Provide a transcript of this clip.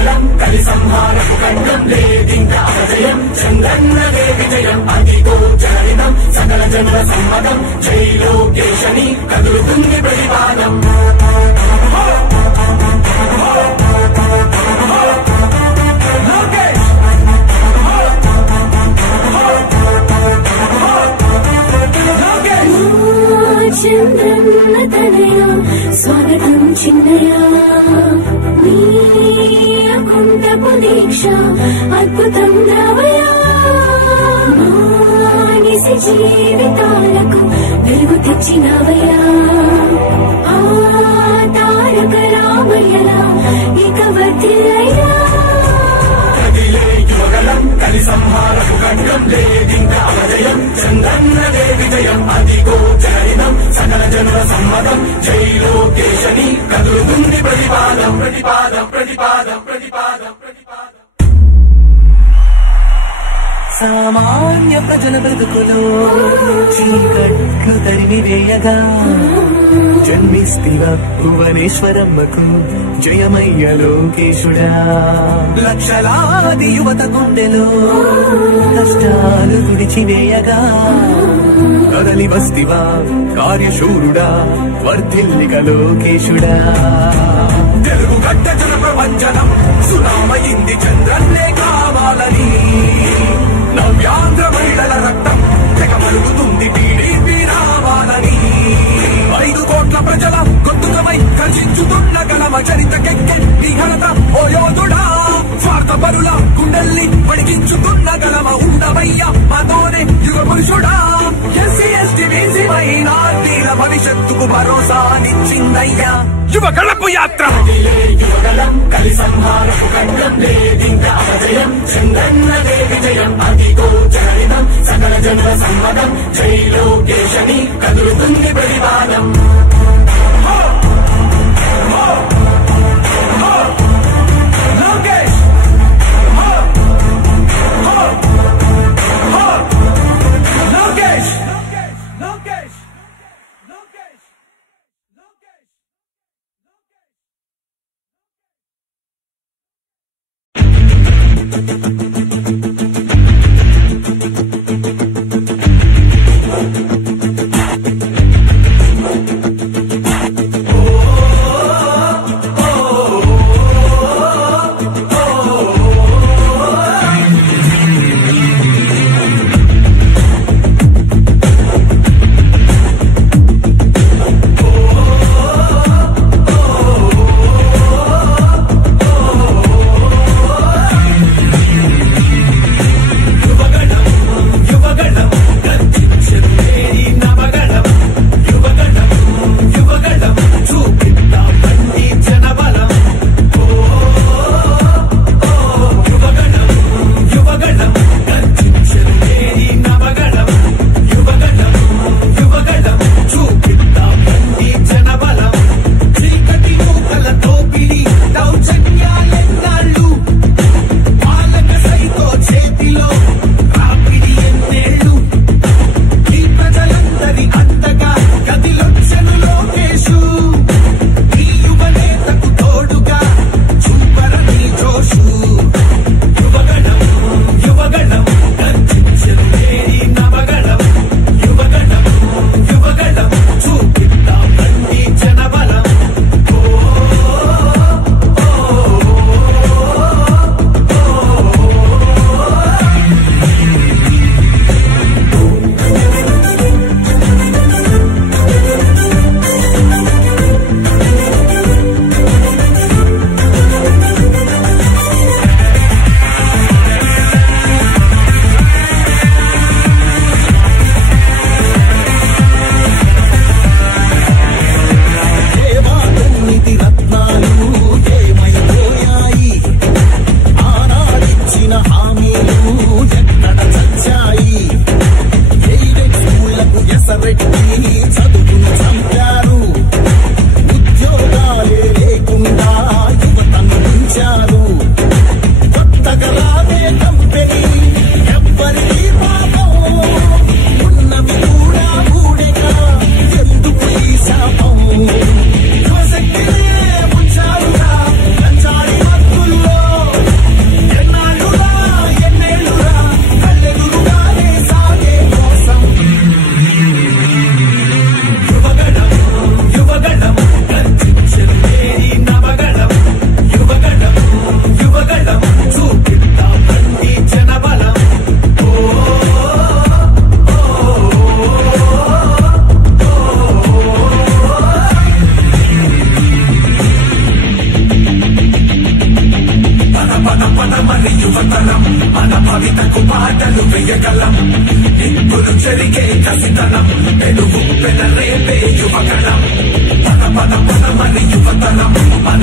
యువగలం కలి సంహారపు ఖండం లేదింక అజయం చంద్రన్నదే విజయం అదిగో జననం సకల జనుల సమ్మతం జై లోకేశని కదులుతుంది ప్రతిపాదం చంద్రన్న తనయ స్వాగతం చిన్నయ నీ అకుంఠపు దీక్ష అద్భుతం రావయ మానిసి జీవితాలకు వెలుగు తెచ్చినవయ ఆ తారక రామయ్యలా ఇక వర్తిల్లయ్యా కదిలే యువగలం కలి సంహారపు ఖండం లేదింక అజయం చంద్రన్నదే విజయం అదిగో జననం సకల జనుల సమ్మతం జై లోకేశని కదులుతుంది ప్రతిపాదం ప్రతిపాదం ప్రతిపాదం ప్రతిపాదం ప్రతిపాదం సామాన్య ప్రజల బ్రతుకులో చీకట్లు తరిమివేయగా జన్మిస్తివ భువనేశ్వరమ్మకు జయమయ్య లోకేశుడా లక్షలాది యువత గుండెలో కష్టాలు తుడిచివేయగా కదలి వస్తివా కార్యశూరుడా వర్ధిల్లిక లోకేశుడా తెలుగు గడ్డ జన ప్రపంచనం సునామయింది చంద్రన్నే కావాలని నవ్యాంధ్ర మహిళల రక్తం తెగ మరుగుతుంది టీడీపీ రావాలని 5 కోట్ల ప్రజల గొంతుకమై కర్షించుతున్న గలమ చరితకెక్కే నీ ఘనత ఓ యోధుడా స్వార్థ పరుల గుండెల్ని పడికించుతున్న గలమ ఉండవయ్య మాతోనే యుగ పురుషుడా ఎస్సీ ఎస్టీ బీసీ మైనార్టీల భవిష్యత్తుకు భరోసానిచ్చిందయ్యా యువ గళపు యాత్ర యువగలం కలి సంహారపు ఖండం లేదింక అజయం చంద్రన్నదే విజయం అదిగో జననం సకల జనుల సమ్మతం జై లోకేశని కదులుతుంది ప్రతిపాదం లోకేష్ లోకేష్ లోకేష్ పద పదమని యువతరం మన భవితకు బాటలు వేయగలం నిప్పులు చెరిగే కసితనం పెనుగు పెనరేపే యువగణం పద పద పదమని యువతరం మన